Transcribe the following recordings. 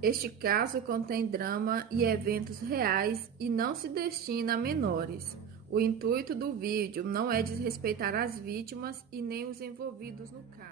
Este caso contém drama e eventos reais e não se destina a menores. O intuito do vídeo não é desrespeitar as vítimas e nem os envolvidos no caso.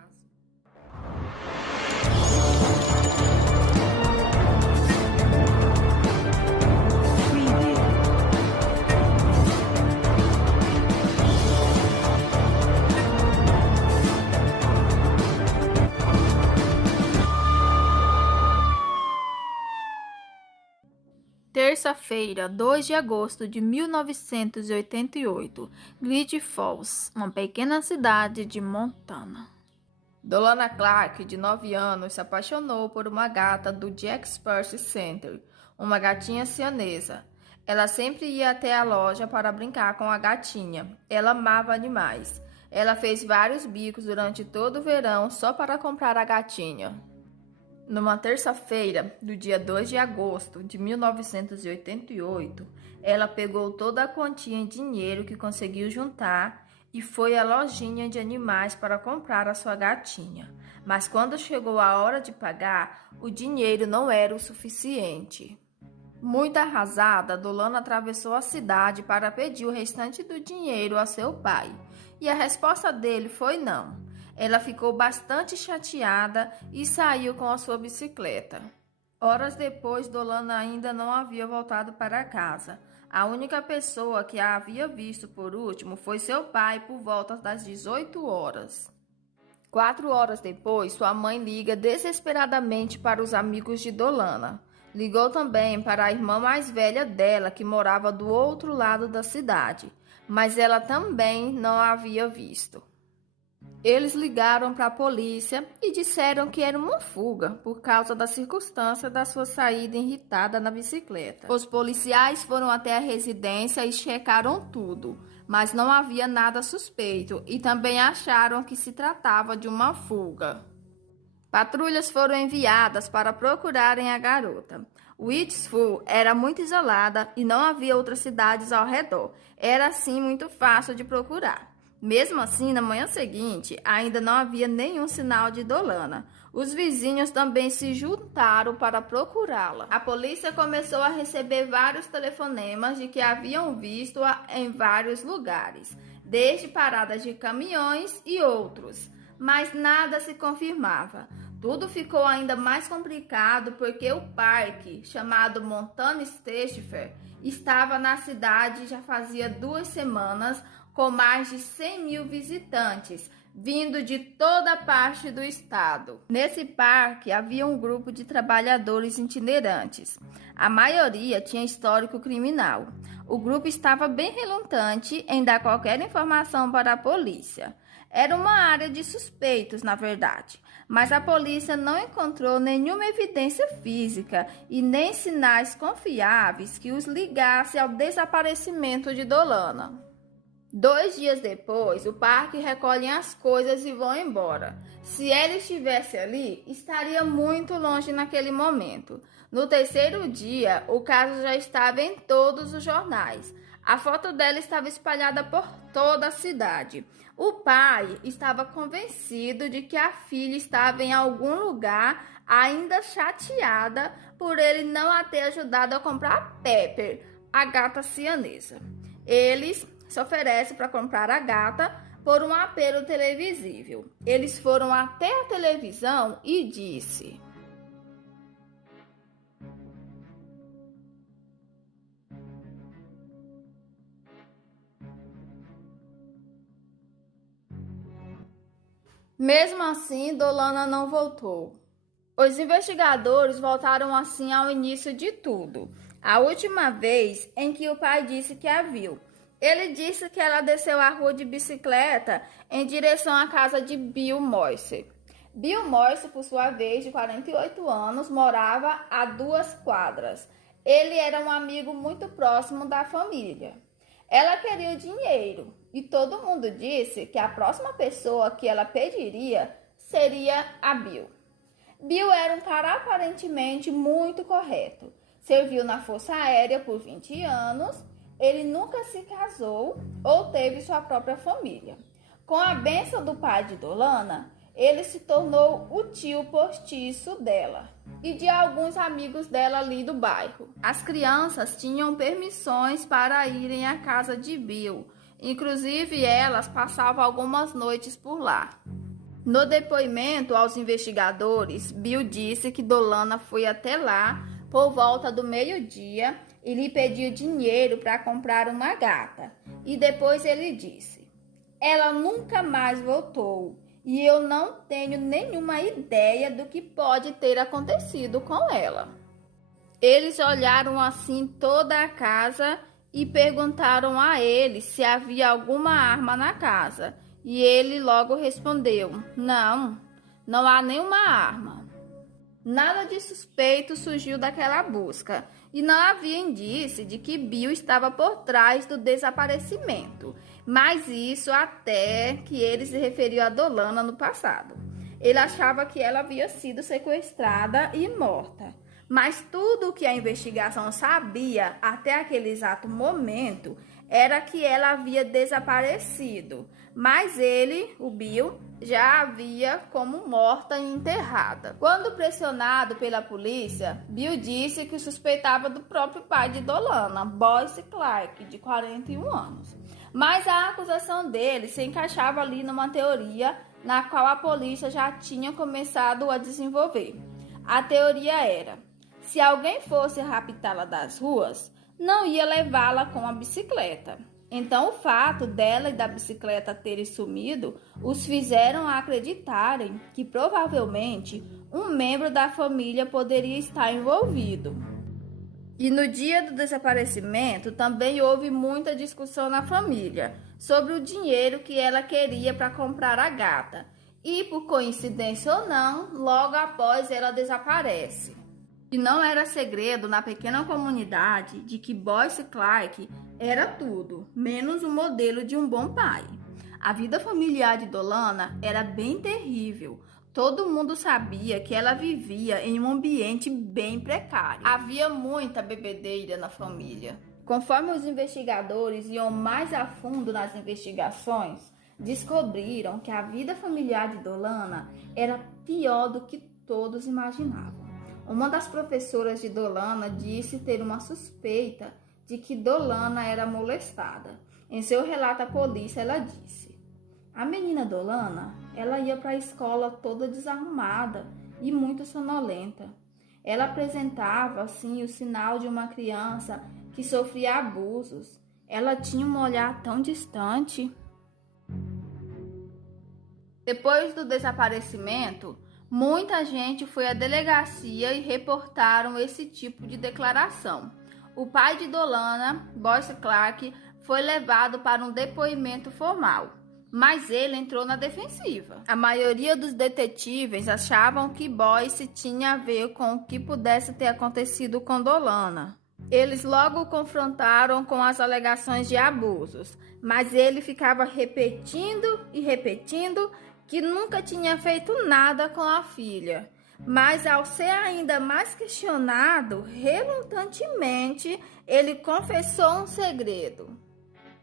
Terça-feira, 2 de agosto de 1988, Glade Falls, uma pequena cidade de Montana. Dolana Clark, de 9 anos, se apaixonou por uma gata do Jack Spruce Center, uma gatinha siamesa. Ela sempre ia até a loja para brincar com a gatinha. Ela amava animais. Ela fez vários bicos durante todo o verão só para comprar a gatinha. Numa terça-feira, do dia 2 de agosto de 1988, ela pegou toda a quantia em dinheiro que conseguiu juntar e foi à lojinha de animais para comprar a sua gatinha. Mas quando chegou a hora de pagar, o dinheiro não era o suficiente. Muito arrasada, Dolana atravessou a cidade para pedir o restante do dinheiro a seu pai. E a resposta dele foi não. Ela ficou bastante chateada e saiu com a sua bicicleta. Horas depois, Dolana ainda não havia voltado para casa. A única pessoa que a havia visto por último foi seu pai por volta das 18 horas. 4 horas depois, sua mãe liga desesperadamente para os amigos de Dolana. Ligou também para a irmã mais velha dela, que morava do outro lado da cidade, mas ela também não a havia visto. Eles ligaram para a polícia e disseram que era uma fuga por causa da circunstância da sua saída irritada na bicicleta. Os policiais foram até a residência e checaram tudo, mas não havia nada suspeito e também acharam que se tratava de uma fuga. Patrulhas foram enviadas para procurarem a garota. Whitesville era muito isolada e não havia outras cidades ao redor. Era assim muito fácil de procurar. Mesmo assim, na manhã seguinte, ainda não havia nenhum sinal de Dolana. Os vizinhos também se juntaram para procurá-la. A polícia começou a receber vários telefonemas de que haviam visto-a em vários lugares, desde paradas de caminhões e outros, mas nada se confirmava. Tudo ficou ainda mais complicado porque o parque, chamado Montana State Fair, estava na cidade já fazia 2 semanas, com mais de 100 mil visitantes, vindo de toda parte do estado. Nesse parque havia um grupo de trabalhadores itinerantes. A maioria tinha histórico criminal. O grupo estava bem relutante em dar qualquer informação para a polícia. Era uma área de suspeitos, na verdade, mas a polícia não encontrou nenhuma evidência física e nem sinais confiáveis que os ligasse ao desaparecimento de Dolana. 2 dias depois, o parque recolhe as coisas e vão embora. Se ela estivesse ali, estaria muito longe naquele momento. No 3º dia, o caso já estava em todos os jornais. A foto dela estava espalhada por toda a cidade. O pai estava convencido de que a filha estava em algum lugar, ainda chateada por ele não a ter ajudado a comprar Pepper, a gata siamesa. Eles se oferecem para comprar a gata por um apelo televisível. Eles foram até a televisão e disse: Mesmo assim, Dolana não voltou. Os investigadores voltaram assim ao início de tudo. A última vez em que o pai disse que a viu. Ele disse que ela desceu a rua de bicicleta em direção à casa de Bill Morse. Bill Morse, por sua vez, de 48 anos, morava a 2 quadras. Ele era um amigo muito próximo da família. Ela queria o dinheiro e todo mundo disse que a próxima pessoa que ela pediria seria a Bill. Bill era um cara aparentemente muito correto. Serviu na Força Aérea por 20 anos. Ele nunca se casou ou teve sua própria família. Com a bênção do pai de Dolana, ele se tornou o tio postiço dela e de alguns amigos dela ali do bairro. As crianças tinham permissões para irem à casa de Bill, inclusive elas passavam algumas noites por lá. No depoimento aos investigadores, Bill disse que Dolana foi até lá por volta do meio-dia e lhe pediu dinheiro para comprar uma gata. E depois ele disse: "Ela nunca mais voltou e eu não tenho nenhuma ideia do que pode ter acontecido com ela." Eles olharam assim toda a casa e perguntaram a ele se havia alguma arma na casa. E ele logo respondeu: "Não, não há nenhuma arma." Nada de suspeito surgiu daquela busca e não havia indício de que Bill estava por trás do desaparecimento, mas isso até que ele se referiu a Dolana no passado. Ele achava que ela havia sido sequestrada e morta, mas tudo o que a investigação sabia até aquele exato momento era que ela havia desaparecido, mas ele, o Bill, já a via como morta e enterrada. Quando pressionado pela polícia, Bill disse que suspeitava do próprio pai de Dolana, Boyce Clark, de 41 anos. Mas a acusação dele se encaixava ali numa teoria na qual a polícia já tinha começado a desenvolver. A teoria era: se alguém fosse raptá-la das ruas, não ia levá-la com a bicicleta. Então, o fato dela e da bicicleta terem sumido os fizeram acreditarem que provavelmente um membro da família poderia estar envolvido. E no dia do desaparecimento também houve muita discussão na família sobre o dinheiro que ela queria para comprar a gata. E, por coincidência ou não, logo após ela desaparece. E não era segredo na pequena comunidade de que Boyce Clark era tudo, menos um modelo de um bom pai. A vida familiar de Dolana era bem terrível. Todo mundo sabia que ela vivia em um ambiente bem precário. Havia muita bebedeira na família. Conforme os investigadores iam mais a fundo nas investigações, descobriram que a vida familiar de Dolana era pior do que todos imaginavam. Uma das professoras de Dolana disse ter uma suspeita de que Dolana era molestada. Em seu relato à polícia, ela disse: "A menina Dolana, ela ia para a escola toda desarrumada e muito sonolenta. Ela apresentava, assim, o sinal de uma criança que sofria abusos. Ela tinha um olhar tão distante." Depois do desaparecimento, muita gente foi à delegacia e reportaram esse tipo de declaração. O pai de Dolana, Boyce Clark, foi levado para um depoimento formal, mas ele entrou na defensiva. A maioria dos detetives achavam que Boyce tinha a ver com o que pudesse ter acontecido com Dolana. Eles logo o confrontaram com as alegações de abusos, mas ele ficava repetindo e repetindo que nunca tinha feito nada com a filha. Mas ao ser ainda mais questionado, relutantemente, ele confessou um segredo.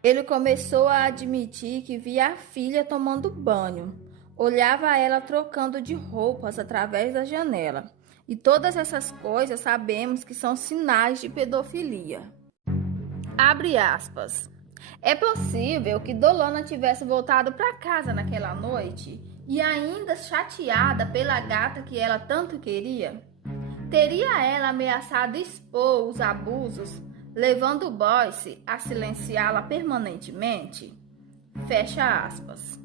Ele começou a admitir que via a filha tomando banho, olhava ela trocando de roupas através da janela. E todas essas coisas sabemos que são sinais de pedofilia. Abre aspas. É possível que Dolana tivesse voltado para casa naquela noite e ainda chateada pela gata que ela tanto queria? Teria ela ameaçado expor os abusos, levando Boyce a silenciá-la permanentemente? Fecha aspas.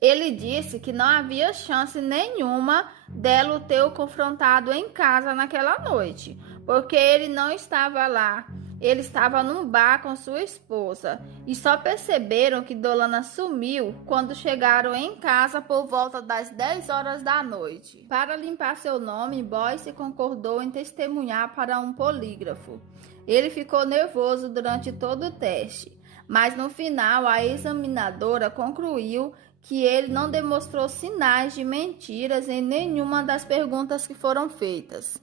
Ele disse que não havia chance nenhuma dela o ter confrontado em casa naquela noite, porque ele não estava lá. Ele estava num bar com sua esposa e só perceberam que Dolana sumiu quando chegaram em casa por volta das 10 horas da noite. Para limpar seu nome, Boyce concordou em testemunhar para um polígrafo. Ele ficou nervoso durante todo o teste, mas no final a examinadora concluiu que ele não demonstrou sinais de mentiras em nenhuma das perguntas que foram feitas.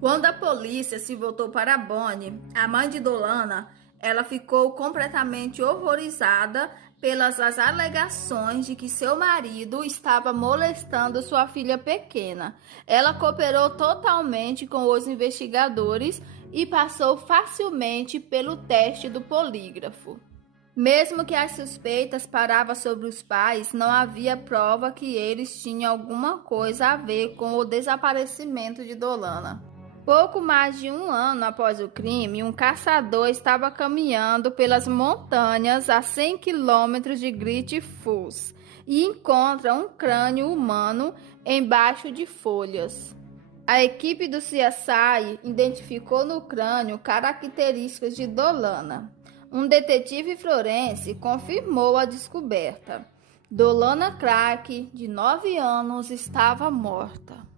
Quando a polícia se voltou para Bonnie, a mãe de Dolana, ela ficou completamente horrorizada pelas alegações de que seu marido estava molestando sua filha pequena. Ela cooperou totalmente com os investigadores e passou facilmente pelo teste do polígrafo. Mesmo que as suspeitas paravam sobre os pais, não havia prova que eles tinham alguma coisa a ver com o desaparecimento de Dolana. Pouco mais de um ano após o crime, um caçador estava caminhando pelas montanhas a 100 quilômetros de Great Falls e encontra um crânio humano embaixo de folhas. A equipe do CSI identificou no crânio características de Dolana. Um detetive forense confirmou a descoberta. Dolana Clark, de 9 anos, estava morta.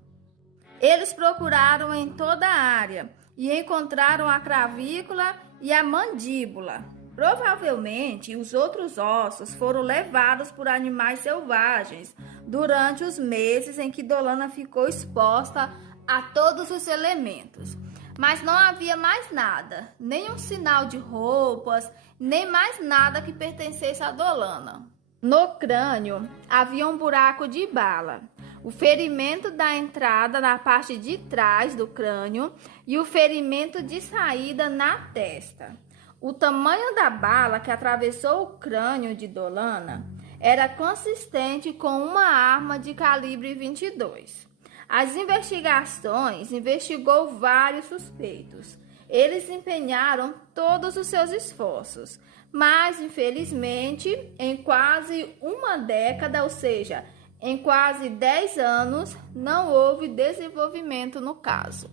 Eles procuraram em toda a área e encontraram a clavícula e a mandíbula. Provavelmente, os outros ossos foram levados por animais selvagens durante os meses em que Dolana ficou exposta a todos os elementos. Mas não havia mais nada, nenhum sinal de roupas, nem mais nada que pertencesse a Dolana. No crânio havia um buraco de bala, o ferimento da entrada na parte de trás do crânio e o ferimento de saída na testa. O tamanho da bala que atravessou o crânio de Dolana era consistente com uma arma de calibre 22. As investigações investigou vários suspeitos. Eles empenharam todos os seus esforços, mas infelizmente, em quase uma década, ou seja, em quase 10 anos, não houve desenvolvimento no caso.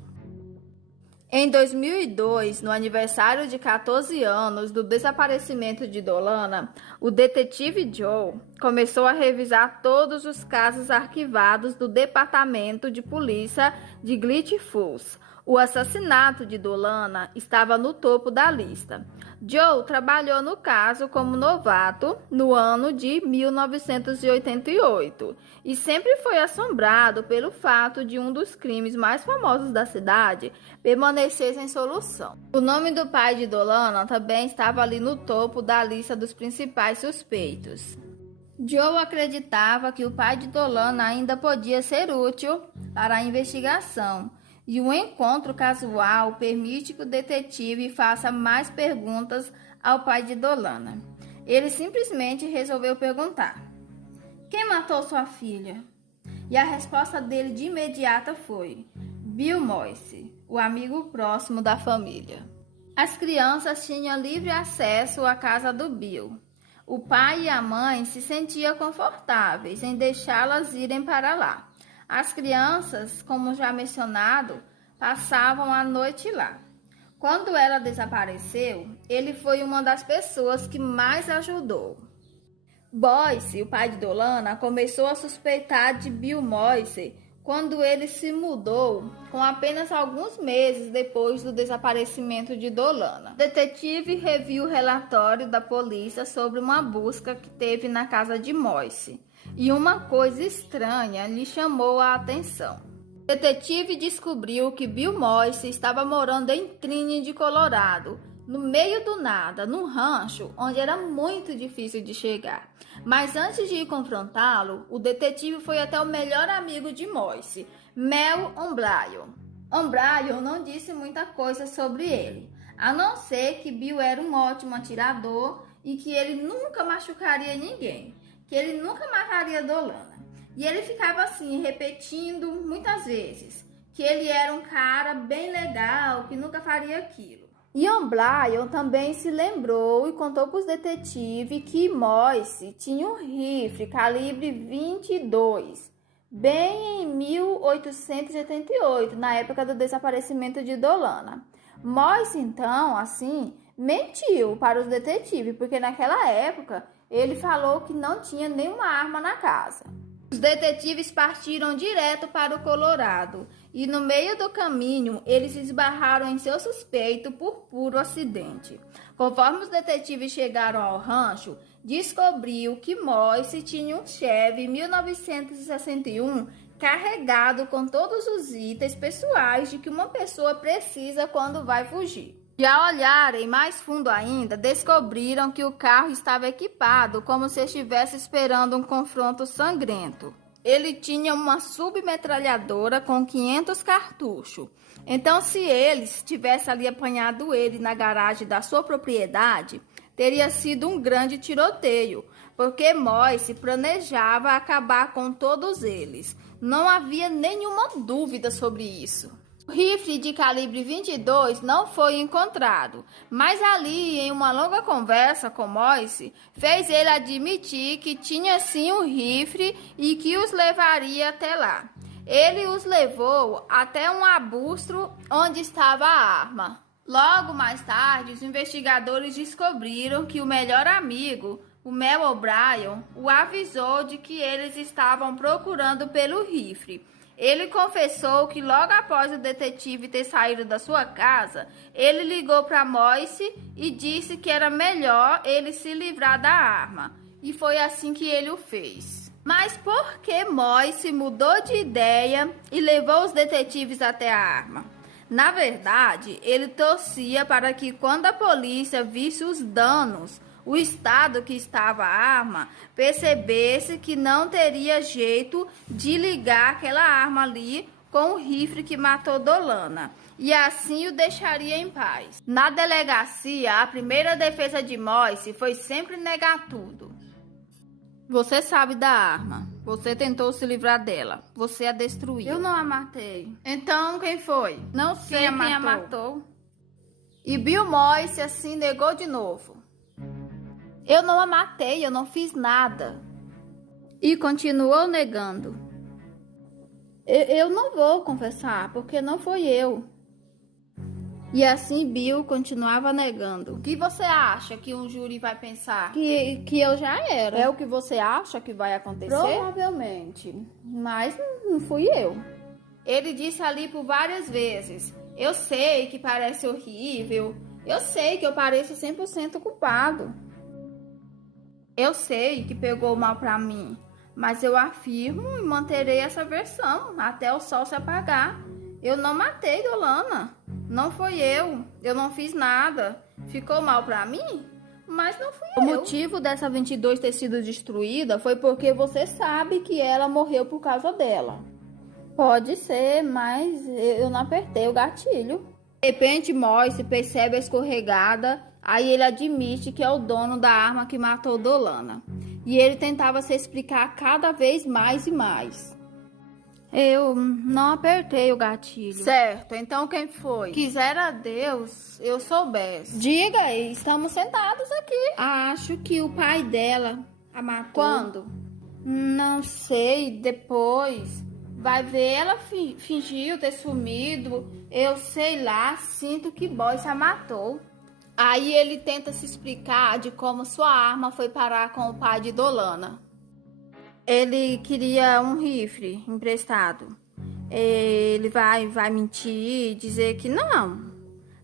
Em 2002, no aniversário de 14 anos do desaparecimento de Dolana, o detetive Joe começou a revisar todos os casos arquivados do Departamento de Polícia de Great Falls. O assassinato de Dolana estava no topo da lista. Joe trabalhou no caso como novato no ano de 1988 e sempre foi assombrado pelo fato de um dos crimes mais famosos da cidade permanecer sem solução. O nome do pai de Dolana também estava ali no topo da lista dos principais suspeitos. Joe acreditava que o pai de Dolana ainda podia ser útil para a investigação. E um encontro casual permite que o detetive faça mais perguntas ao pai de Dolana. Ele simplesmente resolveu perguntar: quem matou sua filha? E a resposta dele de imediata foi: Bill Moise, o amigo próximo da família. As crianças tinham livre acesso à casa do Bill. O pai e a mãe se sentiam confortáveis em deixá-las irem para lá. As crianças, como já mencionado, passavam a noite lá. Quando ela desapareceu, ele foi uma das pessoas que mais ajudou. Boyce, o pai de Dolana, começou a suspeitar de Bill Moise quando ele se mudou, com apenas alguns meses depois do desaparecimento de Dolana. O detetive reviu o relatório da polícia sobre uma busca que teve na casa de Moise. E uma coisa estranha lhe chamou a atenção. O detetive descobriu que Bill Moise estava morando em Trinity, Colorado, no meio do nada, num rancho onde era muito difícil de chegar. Mas antes de ir confrontá-lo, o detetive foi até o melhor amigo de Moise, Mel O'Brien. O'Brien não disse muita coisa sobre ele, a não ser que Bill era um ótimo atirador e que ele nunca machucaria ninguém, que ele nunca mataria Dolana. E ele ficava assim, repetindo muitas vezes, que ele era um cara bem legal, que nunca faria aquilo. E O'Brien também se lembrou e contou para os detetives que Moise tinha um rifle calibre 22, bem em 1888, na época do desaparecimento de Dolana. Moise, então, assim, mentiu para os detetives, porque naquela época ele falou que não tinha nenhuma arma na casa. Os detetives partiram direto para o Colorado e no meio do caminho eles esbarraram em seu suspeito por puro acidente. Conforme os detetives chegaram ao rancho, descobriu que Moise tinha um Chevy 1961 carregado com todos os itens pessoais de que uma pessoa precisa quando vai fugir. E ao olharem mais fundo ainda, descobriram que o carro estava equipado como se estivesse esperando um confronto sangrento. Ele tinha uma submetralhadora com 500 cartuchos. Então, se eles tivessem ali apanhado ele na garagem da sua propriedade, teria sido um grande tiroteio, porque Moise planejava acabar com todos eles. Não havia nenhuma dúvida sobre isso. O rifle de calibre 22 não foi encontrado, mas ali, em uma longa conversa com Moise, fez ele admitir que tinha sim um rifle e que os levaria até lá. Ele os levou até um arbusto onde estava a arma. Logo mais tarde, os investigadores descobriram que o melhor amigo, o Mel O'Brien, o avisou de que eles estavam procurando pelo rifle. Ele confessou que logo após o detetive ter saído da sua casa, ele ligou para Moise e disse que era melhor ele se livrar da arma. E foi assim que ele o fez. Mas por que Moise mudou de ideia e levou os detetives até a arma? Na verdade, ele torcia para que quando a polícia visse os danos, o estado que estava a arma, percebesse que não teria jeito de ligar aquela arma ali com o rifle que matou Dolana, e assim o deixaria em paz. Na delegacia, a primeira defesa de Moise foi sempre negar tudo. Você sabe da arma. Você tentou se livrar dela. Você a destruiu. Eu não a matei. Então, quem foi? Não sei quem a matou. E Bill Moise assim negou de novo. Eu não a matei, eu não fiz nada. E continuou negando. Eu não vou confessar, porque não foi eu. E assim Bill continuava negando. O que você acha que um júri vai pensar? Que eu já era. É o que você acha que vai acontecer? Provavelmente. Mas não fui eu. Ele disse ali por várias vezes. Eu sei que parece horrível. Eu sei que eu pareço 100% culpado. Eu sei que pegou mal pra mim. Mas eu afirmo e manterei essa versão até o sol se apagar. Eu não matei Dolana. Não foi eu. Eu não fiz nada. Ficou mal pra mim? Mas não fui eu. O motivo dessa 22 ter sido destruída foi porque você sabe que ela morreu por causa dela. Pode ser, mas eu não apertei o gatilho. De repente, Moise percebe a escorregada. Aí ele admite que é o dono da arma que matou Dolana. E ele tentava se explicar cada vez mais e mais. Eu não apertei o gatilho. Certo, então quem foi? Quisera Deus eu soubesse. Diga, estamos sentados aqui. Acho que o pai dela a matou. Quando? Não sei, depois. Vai ver, ela fingiu ter sumido. Eu sei lá, sinto que Boyce a matou. Aí ele tenta se explicar de como sua arma foi parar com o pai de Dolana. Ele queria um rifle emprestado. Ele vai mentir, dizer que não.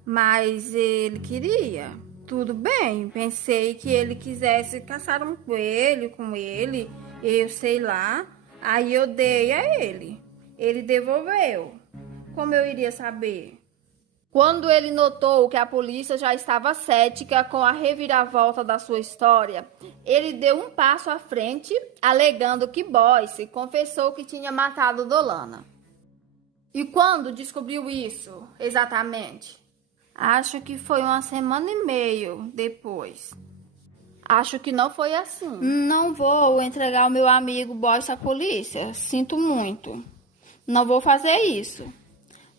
Mas ele queria. Tudo bem, pensei que ele quisesse caçar um coelho com ele, eu sei lá. Aí eu dei a ele. Ele devolveu. Como eu iria saber? Quando ele notou que a polícia já estava cética com a reviravolta da sua história, ele deu um passo à frente, alegando que Boyce confessou que tinha matado Dolana. E quando descobriu isso, exatamente? Acho que foi 1,5 semanas depois. Acho que não foi assim. Não vou entregar o meu amigo Boyce à polícia, sinto muito. Não vou fazer isso.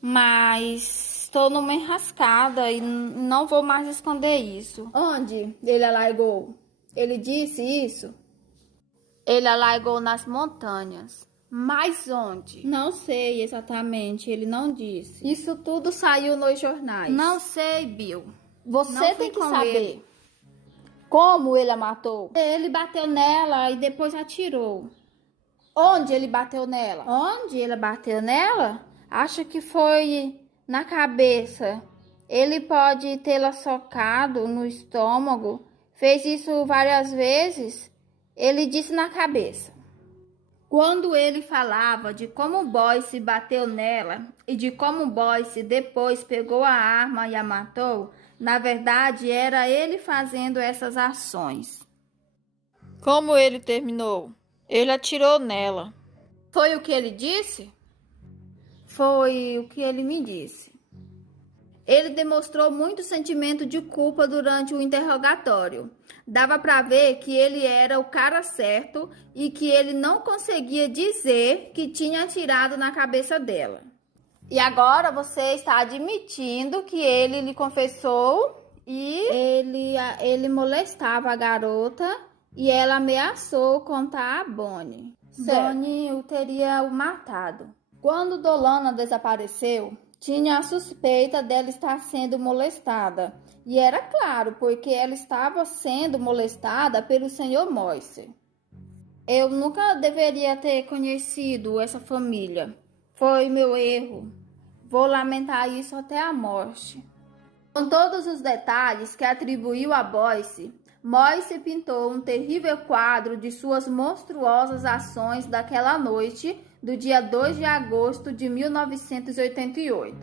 Mas estou numa enrascada e não vou mais esconder isso. Onde ele a largou? Ele disse isso? Ele a largou nas montanhas. Mas onde? Não sei exatamente, ele não disse. Isso tudo saiu nos jornais. Não sei, Bill. Você tem que saber. Como ele a matou? Ele bateu nela e depois atirou. Onde ele bateu nela? Onde ele bateu nela? Acho que foi na cabeça. Ele pode tê-la socado no estômago. Fez isso várias vezes. Ele disse na cabeça. Quando ele falava de como Boyce bateu nela e de como Boyce depois pegou a arma e a matou, na verdade era ele fazendo essas ações. Como ele terminou? Ele atirou nela. Foi o que ele disse? Foi o que ele me disse. Ele demonstrou muito sentimento de culpa durante o interrogatório. Dava para ver que ele era o cara certo e que ele não conseguia dizer que tinha atirado na cabeça dela. E agora você está admitindo que ele lhe confessou e ele molestava a garota e ela ameaçou contar a Bonnie. Bonnie o teria matado. Quando Dolana desapareceu, tinha a suspeita dela estar sendo molestada. E era claro, porque ela estava sendo molestada pelo Sr. Moise. Eu nunca deveria ter conhecido essa família. Foi meu erro. Vou lamentar isso até a morte. Com todos os detalhes que atribuiu a Boyce, Moise pintou um terrível quadro de suas monstruosas ações daquela noite do dia 2 de agosto de 1988.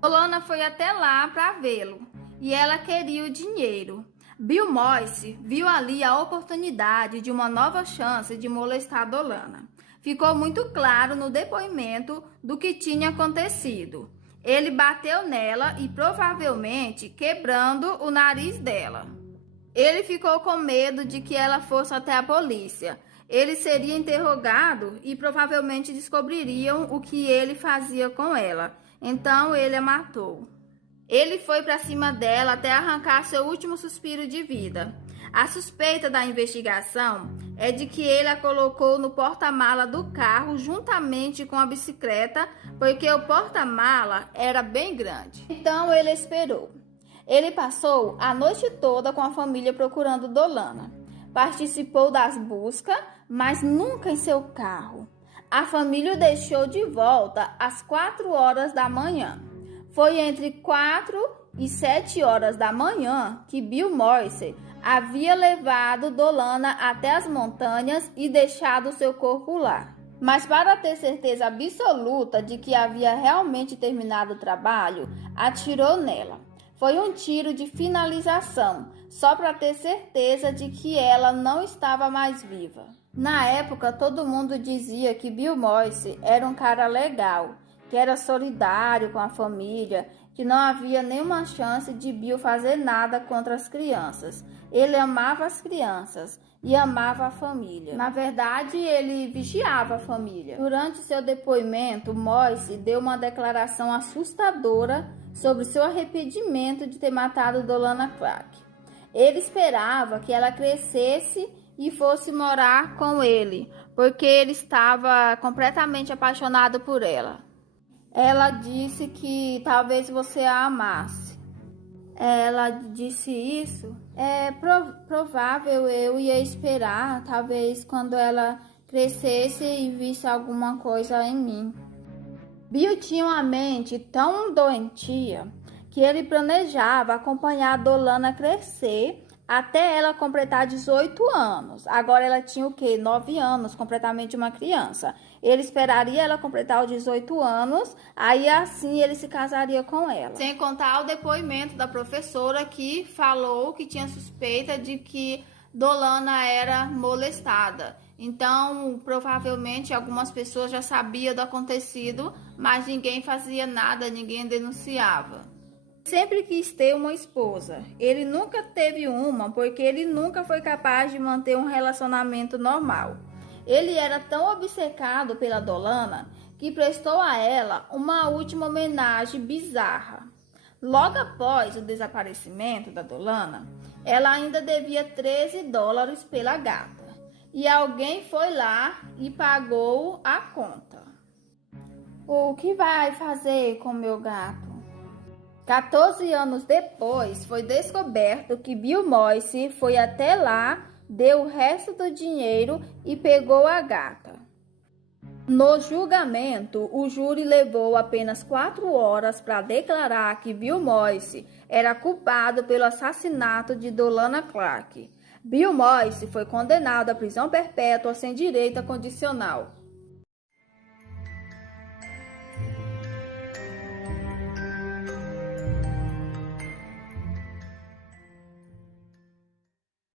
Dolana foi até lá para vê-lo e ela queria o dinheiro. Bill Moise viu ali a oportunidade de uma nova chance de molestar Dolana. Ficou muito claro no depoimento do que tinha acontecido. Ele bateu nela e provavelmente quebrando o nariz dela. Ele ficou com medo de que ela fosse até a polícia. Ele seria interrogado e provavelmente descobririam o que ele fazia com ela. Então ele a matou. Ele foi para cima dela até arrancar seu último suspiro de vida. A suspeita da investigação é de que ele a colocou no porta-mala do carro juntamente com a bicicleta, porque o porta-mala era bem grande. Então ele esperou. Ele passou a noite toda com a família procurando Dolana. Participou das buscas, mas nunca em seu carro. A família o deixou de volta às 4 horas da manhã. Foi entre 4 e 7 horas da manhã que Bill Moise havia levado Dolana até as montanhas e deixado seu corpo lá. Mas para ter certeza absoluta de que havia realmente terminado o trabalho, atirou nela. Foi um tiro de finalização, só para ter certeza de que ela não estava mais viva. Na época, todo mundo dizia que Bill Moise era um cara legal, que era solidário com a família, que não havia nenhuma chance de Bill fazer nada contra as crianças. Ele amava as crianças e amava a família. Na verdade, ele vigiava a família. Durante seu depoimento, Moise deu uma declaração assustadora sobre seu arrependimento de ter matado Dolana Clark. Ele esperava que ela crescesse e fosse morar com ele, porque ele estava completamente apaixonado por ela. Ela disse que talvez você a amasse. Ela disse isso? É provável, eu ia esperar, talvez quando ela crescesse e visse alguma coisa em mim. Bill tinha uma mente tão doentia que ele planejava acompanhar a Dolana crescer até ela completar 18 anos. Agora ela tinha o quê? 9 anos, completamente uma criança. Ele esperaria ela completar os 18 anos, aí assim ele se casaria com ela. Sem contar o depoimento da professora que falou que tinha suspeita de que Dolana era molestada. Então, provavelmente algumas pessoas já sabiam do acontecido, mas ninguém fazia nada, ninguém denunciava. Sempre quis ter uma esposa. Ele nunca teve uma porque ele nunca foi capaz de manter um relacionamento normal. Ele era tão obcecado pela Dolana que prestou a ela uma última homenagem bizarra. Logo após o desaparecimento da Dolana, ela ainda devia $13 pela gata. E alguém foi lá e pagou a conta. O que vai fazer com meu gato? 14 anos depois, foi descoberto que Bill Moise foi até lá, deu o resto do dinheiro e pegou a gata. No julgamento, o júri levou apenas 4 horas para declarar que Bill Moise era culpado pelo assassinato de Dolana Clark. Bill Moise foi condenado à prisão perpétua sem direito a condicional.